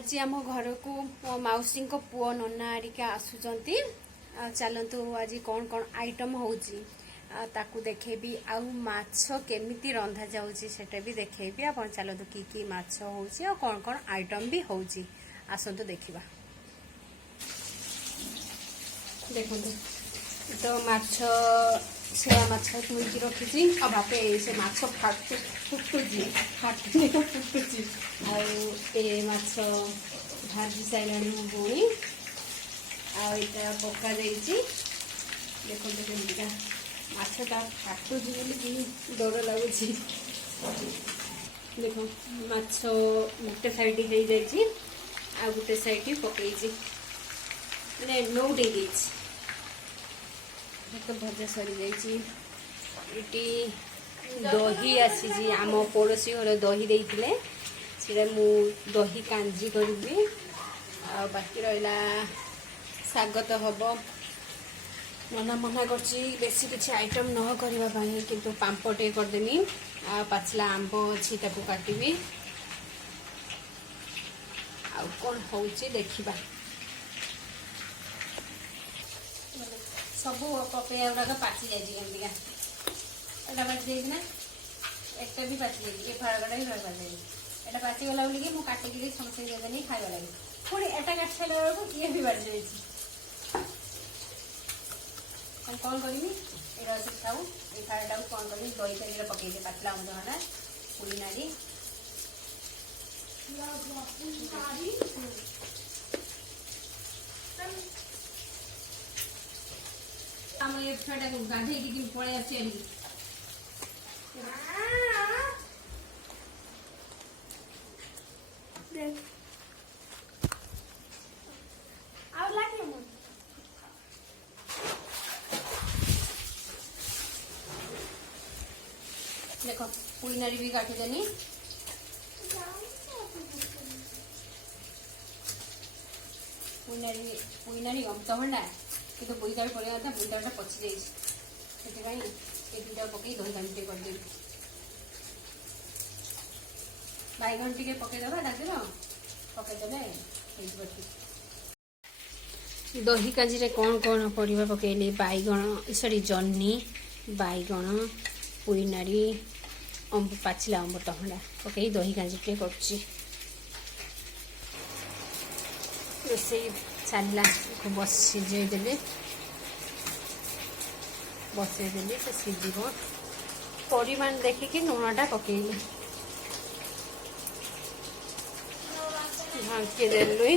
आज आम घर को मो मौसी को पुओ नन्ना आरिका आसुचंती चलतु आज कौन कौन आइटम होउची ताकू देखेबी आउ माछ केमिति रंधा जाउची सेटा भी देखेबी आपण चलतु की माछ होउची और कौन कौन आइटम भी होउची आसंतु देखिबा। देखंतु तो माछ सेवा माछ धोईकी रखी और बापे से माछ फुटुची फाटुनी तो फुटुची ए माछ भाजी साइलाणी मो बोई आटा पका देखो केमिका माछटा फाटुची बोली डर लगुच। देख माछ गोटे साइड हो जाए आ गोटे साइड पकई मैंने नौटे तो भजा सरी जाइए दही आसी आम पड़ोशी घर दही देते से मु दही कांजी करी आ बाकी रहा शाग तो हम मना मना कर बेसी किसी आइटम न करने किंतु पांपटे करदेमी आ पाचला आंब अच्छी काटबी आ कौन हो देखा सब पपैया गुड़ाक पाचि जाएगा एटा पाचि जाइना एक भी पाचि जाए फाड़गटा भी पाचि जाए एटा पाचिगला बोलिए मुझे काटिकी समस्त देदेनी खाଇବା लगे पुणी एटा काट सारा बेलू ये भी बाढ़ जाए कौन करी ये खाऊ ये फाड़ा को कौन करी दही चल पकई पातला अमृतभंडा पुड़ी नाड़ी आम ये छुआटा गाधे पड़े आसी देख पुड़ी नाड़ी भी काटिदेनी पुड़ी नाड़ी अमृतभंडा कि तो बोईताड़ पड़े था बोईताड़ा पचि जाए ये दुटा पकई दही कांटे करदेवी बैगन टे पकईदे डाकदेव पकईदे दही काजी कौन कौन पड़ा पकईली बैगन सॉरी जन्नी बैगन पुड़ी नाड़ी पाचिला अमृतभंडा पकई दही काजी टे कर चलला बस सिझेदेली बसईदेली से सीझ परिमाण देखिकी लुणटा पकईली ढांकीदेली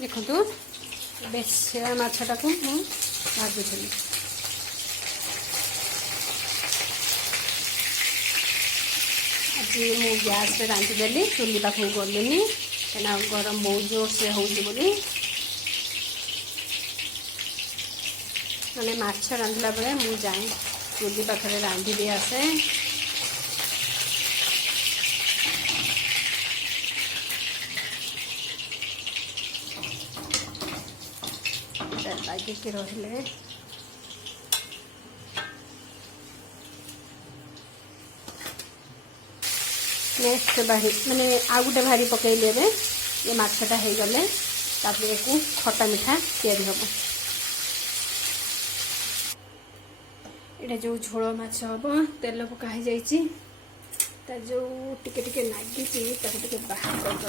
देखु बेसिया माछटा को भाजुली आज मु गैस रांधिदेली चुली पाखक गलिनी कहीं गरम बहुत जोर से होली मैंने माछ रांधला बेले मु जाए चुली पाखे रांधि दे आसे लगे रही नेक्स्ट भारी मैंने आ गोटे भारी पकईली ये माछटा हो गले तापर खटा मिठा तैयारी हम ये जो झोल माछ हम तेल पकाई जा जो टिके टिके लगी टे बाहर करदे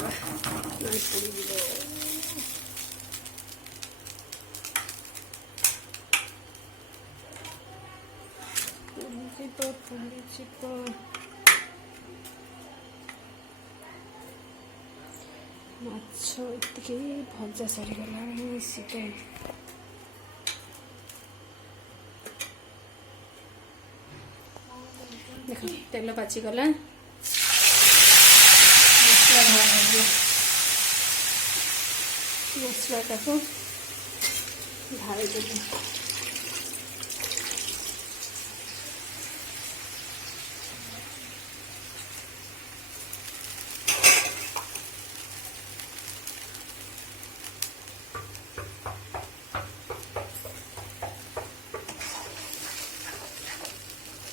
पुड़ी माछ इतनी भजा सरीगला सीटे देख तेल पाचिगला मसलाटा को ढाई देवी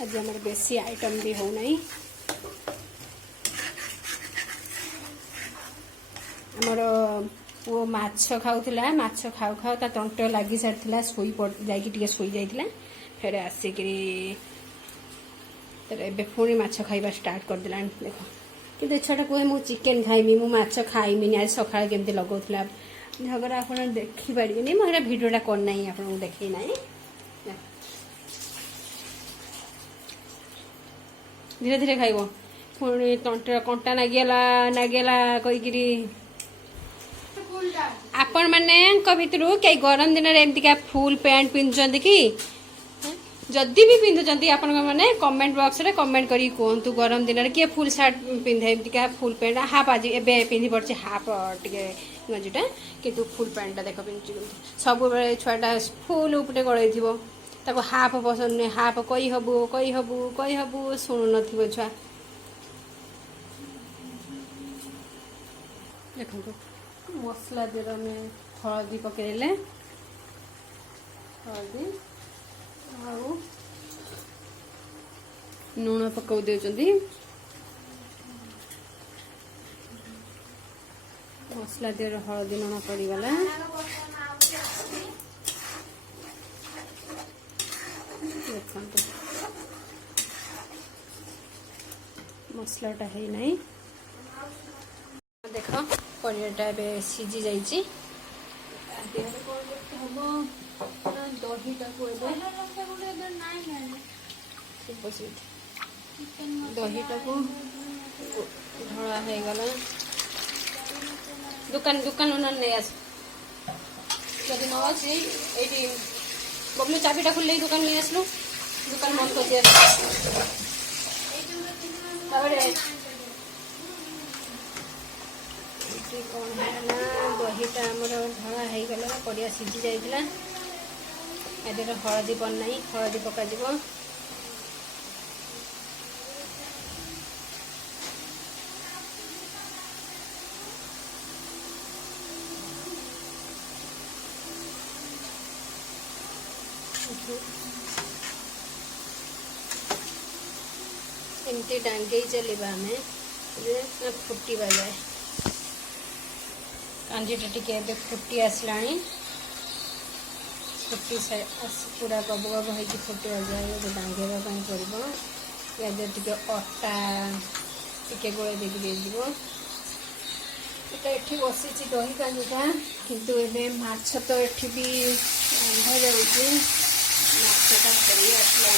आज आम बेसी आइटम भी हो नहीं आमर पुओ माछ खाऊला माछ खाऊ खाऊ ता तंट लगी सारी शोई जाइए फिर आसिक पुणी माछ खाइबा स्टार्ट कर देला देख कि छुआटा कहे मुझे चिकेन खाइमी मु माछ खाइमिनी आज सकाଳେ केमती लगौला झगड़ा आप देखिपारे मुझे भिडियोटा करना आपको देखे ना धीरे धीरे खाइब पुणी तंटर कंटा नागिला कहीकि आपण माने भितर कई गरम दिन एमतीका फुल पैंट पिंधुचंती कि जदि भी पिंधुचंती आपण माने कमेंट बॉक्स रे कमेंट करी कहतु गरम दिन किए फुल सार्ट पिंधे एमतीका फुल पैंट हाफ आज एबे पिंधि पड़े हाफ टिके गंजीटा किंतु फुल पैंटा देख पिंधु सब छुआटा फुल उपटे गड़े ताको हाफ पसंद नहीं हाफ कई हबू शुणु न छुआ देखो मसला देर में हलदी पकड़े हलदी लुण पकाऊ देउचंदी मसला देर हलदी लुण पड़गला देखते मसलाटा है नहीं देख परिवाटा सीझी जाइए दहीटा दहीटा को ढला हो गला दुकान दुकान नहीं आस जब न अच्छी ये बबलू चाबीटा खुले दुकान नहीं आसलु दुकान बंद कर दिया कौन है ना दहीटा आमर ढला हो गला परिया सीझी जाइला एदर हलदी पड़ना हलदी पका एमती डांगे चलवा आम फुटा जाए कांजीटा टे फुटी आसला फुटी पूरा गब गब हो फुटा जाए डांगेवा पड़ो या टे अटा टे गोल देदी ये बसी दही कांजीटा किंतु ए माछ तो ये भी रंधा जाऊँगी माछटा हो आसला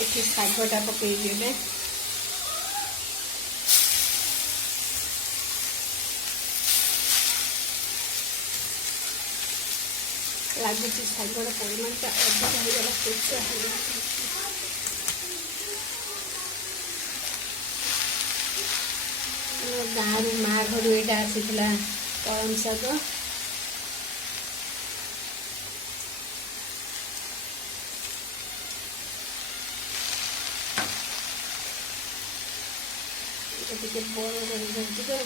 ये शागटा पकईदे लगुच शागर परिमाणटा अधिक होगा गाँव माँ घर यहाँ आसीला कलम शाग टे बड़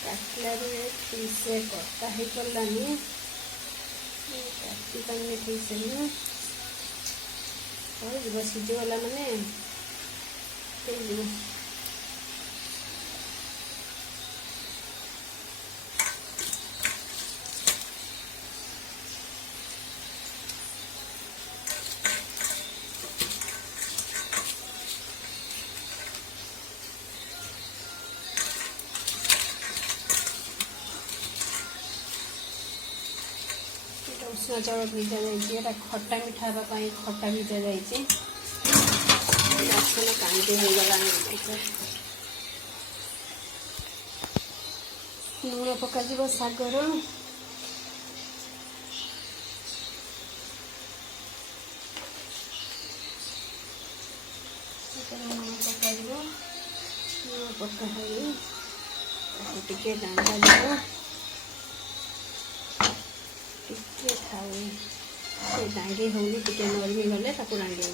काटला ठीक से कटा हो पारानी काटी पानी ठीक से हो सीझीगला माने उष्ण चाउल भिजा जाइए खट्टा मीठा हाँपाई खट्टा भिजा जाइए बासन कांदी हो गला लुण पक शागर लुण पक लुण पका टे डांगा टे खाऊ डांगे होनी टे नरमी गले डांगे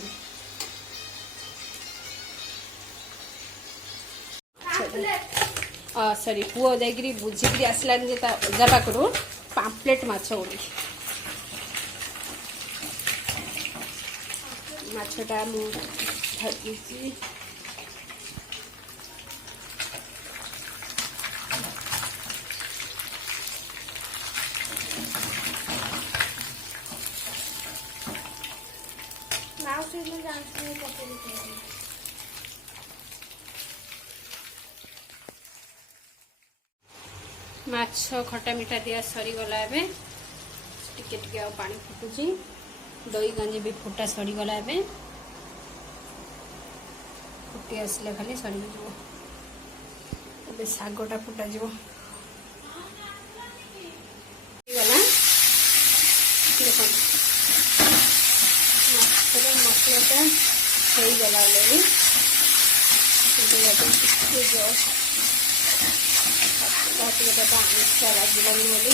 सॉरी पुओ जाकि बुझिकी आसला अजा पाखु पाम्पलेट माछ गोटे ମାଛଟା ମୁଁ ଭାଜିଛି। ମାଛ ଖଟା ମିଠା ଦିଆ ସରିଗଲା। ଏବେ ଟିକେ ଟିକେ ଆଉ ପାଣି ଫୁଟୁଛି। ଦହି ଗଞ୍ଜି ବି ଫୁଟା ସରିଗଲା। ଏବେ ଫୁଟି ଆସିଲେ ଖାଲି ସରିଯିବ। ଏବେ ଶାଗଟା ଫୁଟାଯିବ। ଗଲା ମାଛର ମସଲାଟା ହେଇଗଲା ଅଲରେଡ଼ି। ଟିକେ ଜଷ୍ଟ ଆମିଷ ଲାଗିବନି ବୋଲି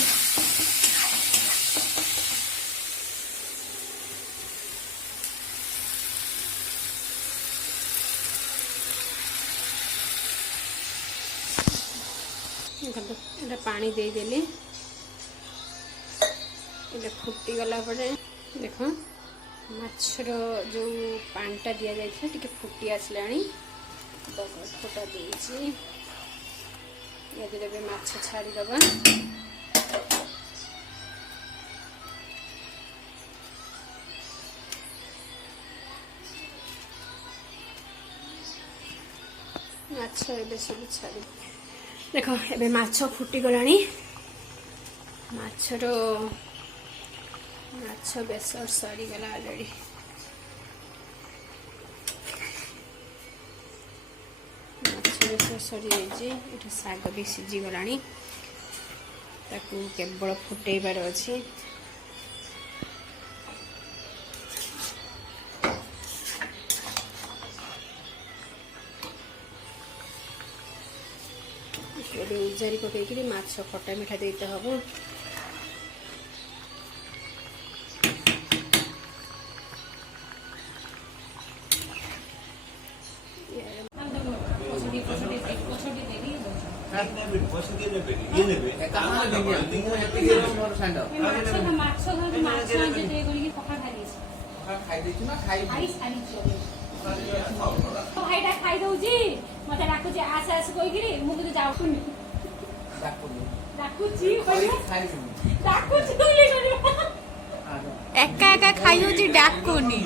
এটা ପାଣି ଦେଇଦେଲି। এটা ଫୁଟିଗଲା ପରେ ଦେଖ ମାଛର ଯେଉଁ ପାଣିଟା ଦିଆଯାଇଥିଲା ଟିକେ ଫୁଟି ଆସିଲାଣି। ଫୁଟା ଦେଇଛି। ଏଥିରେ ଏବେ ମାଛ ଛାଡ଼ିଦେବା। ମାଛ ଏବେ ସବୁ ଛାଡ଼ି ଦେଖ ଏବେ ମାଛ ଫୁଟିଗଲାଣି। ମାଛ ବେସର ସରିଗଲା ଅଲରେଡ଼ି। ମାଛ ବେସର ସରିଯାଇଛି। ଏଠି ଶାଗ ବି ସିଝିଗଲାଣି। ତାକୁ କେବଳ ଫୁଟେଇବାର ଅଛି। ଏବେ ଉଜାରି ପକେଇକିରି ମାଛ ଖଟା ମିଠା ଦେଇତେ ହବ। ଭାଇଟା ଖାଇଦଉଛି ମତେ ଡାକୁଛି ଆସେ ଆସେ କହିକିରି ମୁଁ କିନ୍ତୁ ଯାଉନି। ଏକା ଏକା ଖାଇଦଉଛି ଡାକୁନି।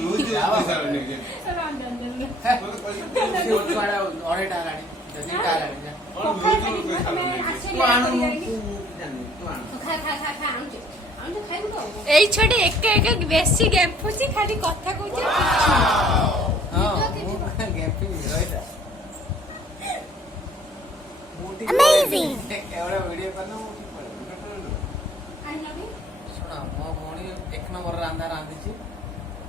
ଏଇ ଛୁଆଟି ଏକା ଏକା ବେଶୀ ଗେମ୍ପୁଛି ଖାଲି କଥା କହୁଛି। Amazing. ଶୁଣ ମୋ ଭଉଣୀ ଏକ ନମ୍ବର ରାନ୍ଧା ରାନ୍ଧିଛି।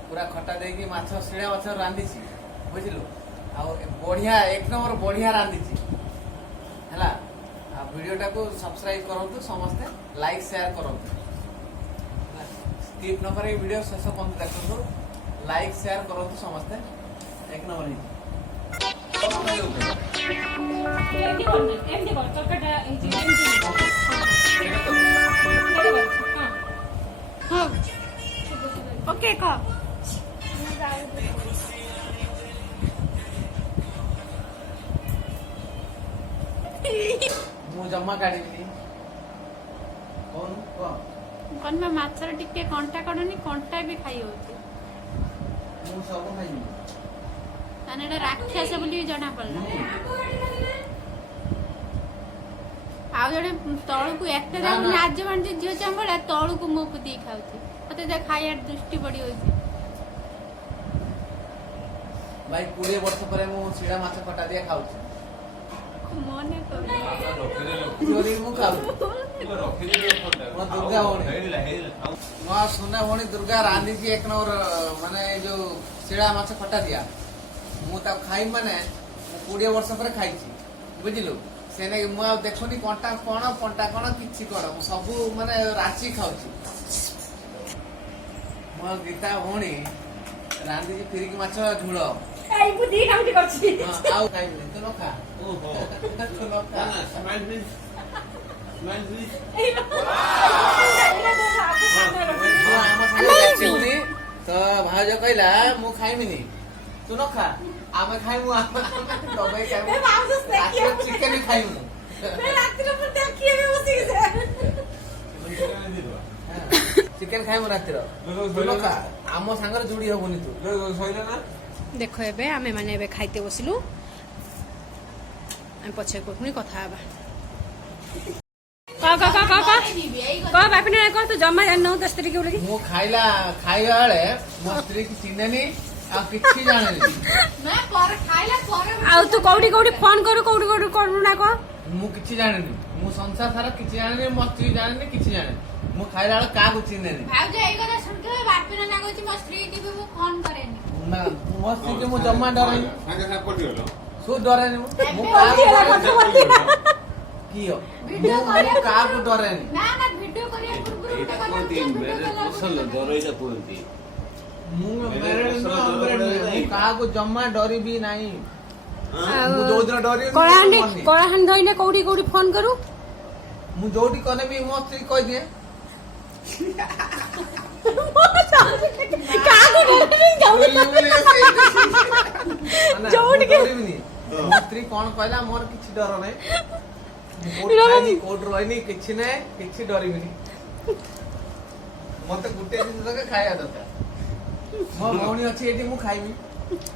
ପୁରା ଖଟା ଦେଇକି ମାଛ ଶିଳା ମାଛ ରାନ୍ଧିଛି ବୁଝିଲୁ। ଆଉ ବଢିଆ ଏକ ନମ୍ବର ବଢିଆ ରାନ୍ଧିଛି ହେଲା। ଆଉ ଭିଡ଼ିଓଟାକୁ ସବସ୍କ୍ରାଇବ କରନ୍ତୁ ସମସ୍ତେ, ଲାଇକ୍ ସେୟାର କରନ୍ତୁ। ସ୍କିପ୍ ନ କରି ଭିଡ଼ିଓ ଶେଷ ପର୍ଯ୍ୟନ୍ତ ଦେଖନ୍ତୁ, ଲାଇକ୍ ସେୟାର କରନ୍ତୁ ସମସ୍ତେ। ଏକ ନମ୍ବର ହେଇଛି। ओके कह ମୁଁ ଜମା କାଢିବିନି। कौन माछर टिके कंटा कड़नी कंटा भी खाई होची ମୁଁ ସବୁ ଖାଇବି। ताने एटा राक्षस बोली जना पड़ला। आउ जड़े तळु को एकटे दाम नाज बांजे जियो चंबळा तळु को मुख दी खाउची मते जे खाइयार दृष्टि पड़ी होची। भाई 20 वर्ष परे मु सिडा माछ खटा दिया खाउची। मने तो जोरी मु खाउ मो दुर्गा होनी मो सुना होनी दुर्गा रांधी जी एक नंबर माने जो सिडा माछ खटा दिया मु ता खाई माने 20 वर्ष परे खाइची बुझिलु। सेने मु आ देखोनी कंटा कोन पंटा कोन किछि कोन मु सब माने राची खाउची। मो गीता होनी रांधी जी फिरी की माछ झुळ आई बुद्धि काउंटी करछि आउ खाइबे तो न खा ओहो तो न खा स्माइल प्लीज Amazing. तो भाज कहला मु खाइमिनी तू न खा आमे खाइमु आमे दबाई खाइमु चिकन भी खाइमु चिकन खाइमु रातिर तू न खा आम सांगर जोड़ी हबुनी तू सइला ना देख एबे आमे माने एबे खाइते बसिलु हम पछे पुनी कथा हबा का बापिने को तो जम्मा जान न 10 तारिख बोली मु खाइला खाइबा बेले मो स्त्री की चिन्हनी आ किछि जानेनी मैं पर खाइला पर आ तू कौडी कौडी फोन करू कौडी कौडी करू ना को मु किछि जानेनी मु संसार सारा किछि जानेनी मो स्त्री जानेनी किछि जानेनी मु खाइला बेले का को चिन्हनी भाउज एई କଥା सुनके बापिना ना कहछि म स्त्री के भी मु फोन करेनी ना मो स्त्री के मु जम्मा डरेनी सागे सागे पटी गलो सो डरेनी मु कियो वीडियो मु करिया का को डरेनी ना ना वीडियो करिया पूर्व एटा कोंती मेरे कुशल दरोइला कोंती मु मेरे नो मु का को जम्मा डरी भी नहीं मु जो दिन डरी कଳାହାଣ୍ଡି ଧଇଲେ କौडी कौडी फोन करू मु जोडी कने भी मो स्त्री कह दिए का को जोड़ी के मो स्त्री कौन कहला मोर किछि डर नै कोट रहनी किछि नै किछि डरिबिनी मते गुटे दिन तक खाया दता मो भौणी अछि एटी मु खाइबी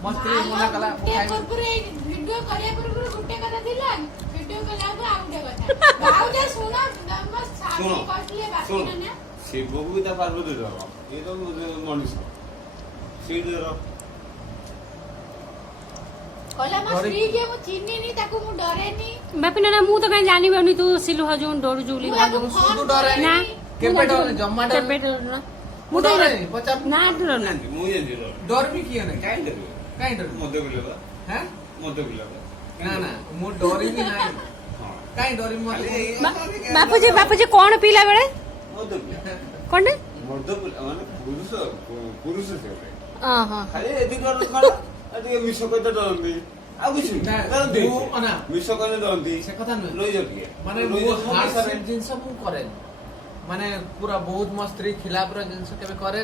मो स्त्री मना कला मु खाइबी पूर्व वीडियो करिया पूर्व गुटे कथा दिला वीडियो कला को आउटे कथा भाउज सुना हम साथी कहले बापिना ना शिव को ता पार्वती दरो ये तो मनीष सीड दरो कहला म स्त्री के मु चिन्हनी ताको मु डरेनी बापिना ना मु तो कहीं जानी बनी तू सिलु ह जोन डोरू जुली भाजो सुदु डरे ना केपे डरे जम्मा डरे केपे डर ना मु डरे पचार ना डर ना मु ये दिरो डर भी कियो नै काई डर काई डर मध्य बिलबा हैं मध्य बिलबा ना ना मु डरी भी नहीं हां काई डरी मो बापूजी कौन पीला बेले मध्य बिलबा कौन मध्य बिलबा माने पुरुष से हां खाली एदी कर माला एदी मिसो कहते डरंदी आ कुछ ना, डरंदी मु अना मिसो कहते डरंदी से कथा न लई जतिए माने मु हार्ट जिंस मु करे माने पूरा बहुत मस्त्री खिलाफ रो जिंस केबे करे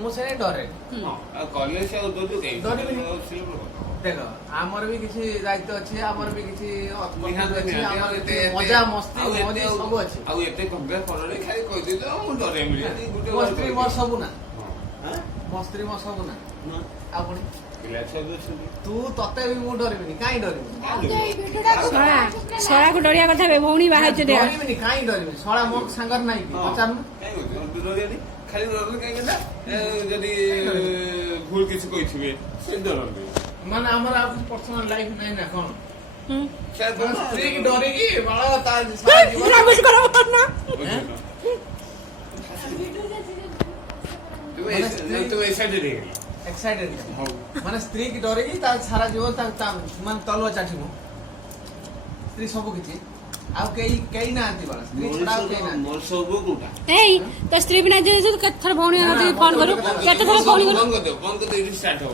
मु से डरे हां कॉलेज से दो दो कहीं डरिबिनी। सिल्वर देखो हमर भी किछि दायित्व अछि हमर भी किछि निहात अछि निहात हमर एते मजा मस्ती मौज सब अछि आउ एते कंपेयर करले खाली कहि दिलो मु डरे मिली गुटे मस्त्री म सब ना हां मस्त्री म सब ना आपण पिला छबे छबे तू तते भी मु डरिबिनी काई डरिबिनी भाउज एई वीडियोटा को सड़ा को डरिया କଥା बे भौणी बाहाय दे डरिबिनी काई डरिबिनी सळा मो संगर नाही की पचार काई तू डरियानी खाली डरले काई केना जदी भूल किछ कहिथिबे से डरले माने हमर आप पर्सनल लाइफ नहीं ना कोन शायद स्त्री की डरेगी बड़ा ता सारा जीवन कुछ करो ना तू ऐसा दे दे एक्साइटेड हां माने स्त्री की डरेगी ता सारा जीवन ता मन तलवा चाटिबो स्त्री सब किछि आ कई ना आंती वाला स्त्री छोड़ा कई ना मोर सब कोटा एई तो स्त्री बिना जे केथर भौणी आते फोन करू केते थोड़ा फोन करू बंद कर दे स्टार्ट हो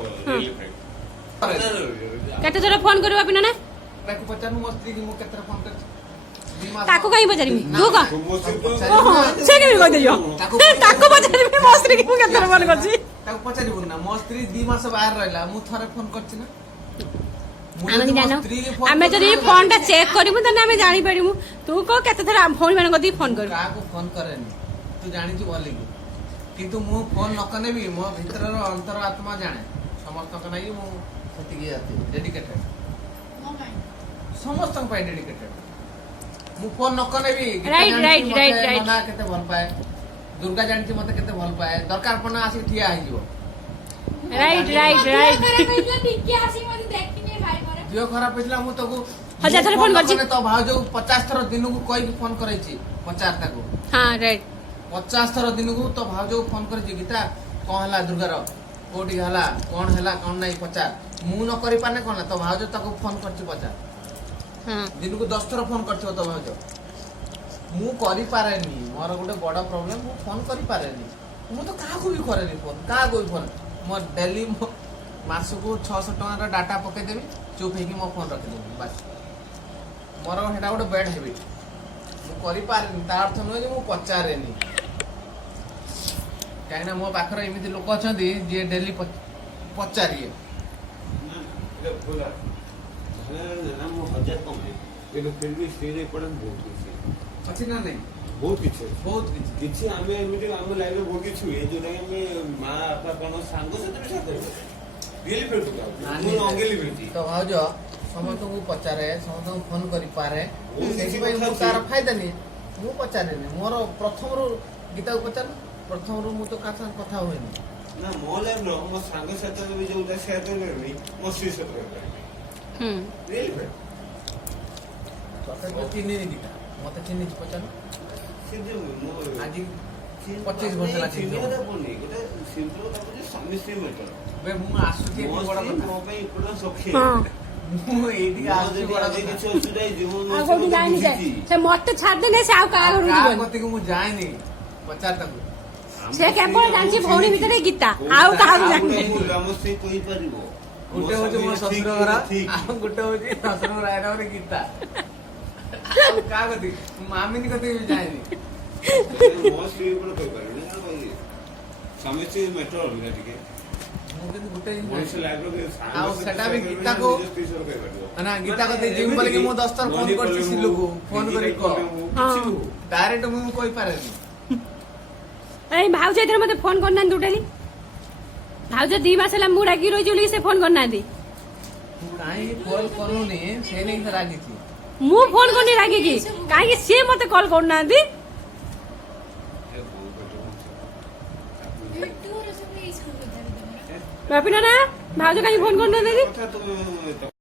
केते थोड़ा फोन करू बापिना ना ताको पचानु मो स्त्री की मु केतर फोन कर ताको कहीं बजारिमी तू का ताको से के कह दियो ताको बजारिमी मस्त्री के केते फोन करछी पचारिबो ना मो स्त्री 2 मास बाहर रहला मु थरे फोन करछि ना आमे जानो आमे जदी फोन ता चेक करिमु तने आमे जानि परिमु तू को केते थोड़ा भौणी मान कदी फोन करू काको फोन करेनी तू जानि छु भले किंतु मु फोन न कने भी मो भीतर अंतर आत्मा जाने समस्त कने मु सती के जाती डेडिकेटेड समस्त पाए डेडिकेटेड मु फोन न कने भी राइट मना केते भल पाए दुर्गा जानि छु मते केते भल पाए दरकार पना आसी ठिया आइ जीवो राइट टिके आसी मते देखिने भाई करे दियो खराब होइला मु तको हजार थर फोन करछि तो भाउजो 50 थर दिन को कोई फोन करे छी 50 ताको हां राइट 50 थर दिन को तो भाउजो फोन करे छी गीता कोन हला दुर्गा रो कोटी हला कोन नहीं 50 मु न करि पाने कोन तो भाउजो ताको फोन करछि 50 हां दिन को 10 थर फोन करछि तो भाउजो मु करि पारेनी मोर गोटे बड़ प्रॉब्लम मु फोन करि पारेनी मु तो काहा को भी करेनी फोन काहा को भी फोन मो डेली मासु को 600 टका डाटा पके देबी चुप हेकी मो फोन रखि देबी बस मोर हेटा गोटे बैड हैबिट मु करि पारेनी ता अर्थ न जे मु पचारेनी କାହିଁକି ନା ମୋ ପାଖରେ ଏମିତି ଲୋକ ଅଛନ୍ତି ଯିଏ ଡେଲି ପଚାରିବେ ନା ଏଟା ଭୁଲ ନା ମୁଁ 1000 କମେ କିନ୍ତୁ ଫିର ବି ଷ୍ଟେଜ ଏପଟେ ବହୁତ କିଛି ଅଛି ନା ନାଇଁ ବହୁତ କିଛି ଅଛି। ବହୁତ କିଛି କିଛି ଆମେ ଏମିତି ଆମ ଲାଇଫରେ ବହୁତ କିଛି ହୁଏ ଯୋଉଟା କି ଆମେ ମା ବାପା କଣ ସାଙ୍ଗସାଥି ବି ସାଥେ ରିଏଲି ଫିଲ୍ ନାନୀ ମୁଁ ଅଙ୍ଗେଲି ଫିଲ୍ଟି ତ ଭାଉଜ ସମସ୍ତଙ୍କୁ ପଚାରେ ସମସ୍ତଙ୍କୁ ଫୋନ କରିପାରେ ମୁଁ ସେଥିପାଇଁ କିଛି ମୁଁ କଥା ତାର ଅଛି। ଫାଇଦା ନିଏ ମୁଁ ପଚାରେନି ମୋର ପ୍ରଥମରୁ ଗୀତାକୁ ପଚାର ପ୍ରଥମରୁ ମୁଁ ତ କାହା ସାଙ୍ଗେ କଥା ହୁଏନି ନା ମୋ ଲାଇଫର ମୋ ସାଙ୍ଗସାଥି ବି ଯୋଉଟା ସେୟାର କରିପାରିବି ମୋ ସ୍ତ୍ରୀ ସହିତ କରିପାରିବି ହୁଁ ରିଏଲି ଫିଲ୍ ତତେ ତ ଚିହ୍ନିନି ଗୀତା ମତେ ଚିହ୍ନିଛି ପଚାର ସେ ଯୋଉ ମୋ ଆଜି 25 ବର୍ଷ ହେଲା ଚିହ୍ନିଛି ଚିହ୍ନିବାଟା ପଡୁନି ଗୋଟେ ସିମ୍ପଲ କଥା ଯେ ସ୍ୱାମୀ ସ୍ତ୍ରୀ ମ୍ୟାଟର ଏବେ ମୁଁ ଆସୁଛି ମୋ ଏଠି ବଡ ସ୍ତ୍ରୀ କଥା ମୋ ପାଇଁ ଏପଟେ ସଖୀ ହଁ ମୁଁ ଏଇଠିକି ମୋ ଆସୁଛି ଯଦି ବଡ ଆଜି କଥା କିଛି ଅସୁବିଧା ହେଇଯିବ ମୁଁ ଆଉ କୋଉଠି ଯାଇନି ସେ ସେ ମତେ ଛାଡିଦେଲେ ସେ ଆଉ କାହା ଘରକୁ କାହା ଯିବନି କତିକୁ ମୁଁ ଯାଏନି ପଚାର ତାକୁ ସେ କେବଳ ଜାଣିଛି ଭଉଣୀ ଭିତରେ ଗୀତା ଆଉ କାହାକୁ ଜାଣିନି ଆମ ସ୍ତ୍ରୀ କହିପାରିବ ଗୋଟେ ହଉଛି ମୋ ଶ୍ୱଶୁର ଘର ଆଉ ଗୋଟେ ହଉଛି ଶ୍ୱଶୁର ଘର ଏଇଟା ଗୋଟେ ଗୀତା ଆଉ କାହା କତିକି ମାମିନି କତିକି ବି ଯାଏନି ମୋ ସ୍ତ୍ରୀ ଉପରେ କହିପାରିବି ନା କହିଲି ସ୍ୱାମୀ ସ୍ତ୍ରୀ ମ୍ୟାଟର ଅଲଗା ଟିକେ ମୁଁ କିନ୍ତୁ ଗୋଟେ ଜିନିଷ ମଣିଷ ଲାଇଫରେ ଆଉ ସେଟା ବି ଗୀତାକୁ- ନା ଗୀତା କତିକି ଯିବି ବୋଲି ମୁଁ 10 ଥର ଫୋନ କରିଛି ସିଲୁକୁ ଫୋନ କରି କହ ଡାଇରେକ୍ଟ ମୁଁ କହିପାରେନି ଏଇ ଭାଉଜ ଏଥିରେ ମତେ ଫୋନ କରିନାହାନ୍ତି ଟୋଟାଲି ଭାଉଜ 2 ମାସ ହେଲା ମୁଁ ଡାକି ରହିଛି ବୋଲି ସେ ଫୋନ କରିନାହାନ୍ତି କାହିଁକି କଲ୍ କରୁନି ସେ ନେଇ ରାଗିଛି ମୁଁ ଫୋନ କରିନି ରାଗିକି କାହିଁକି ସିଏ ମତେ କଲ୍ କରୁନାହାନ୍ତି ଟୁର ସବୁ ଏଇ ସବୁ କଥା ବି ତମର ବାପିନା ନା ଭାଉଜ କାହିଁକି ଫୋନ କରୁନାହାନ୍ତି କଥା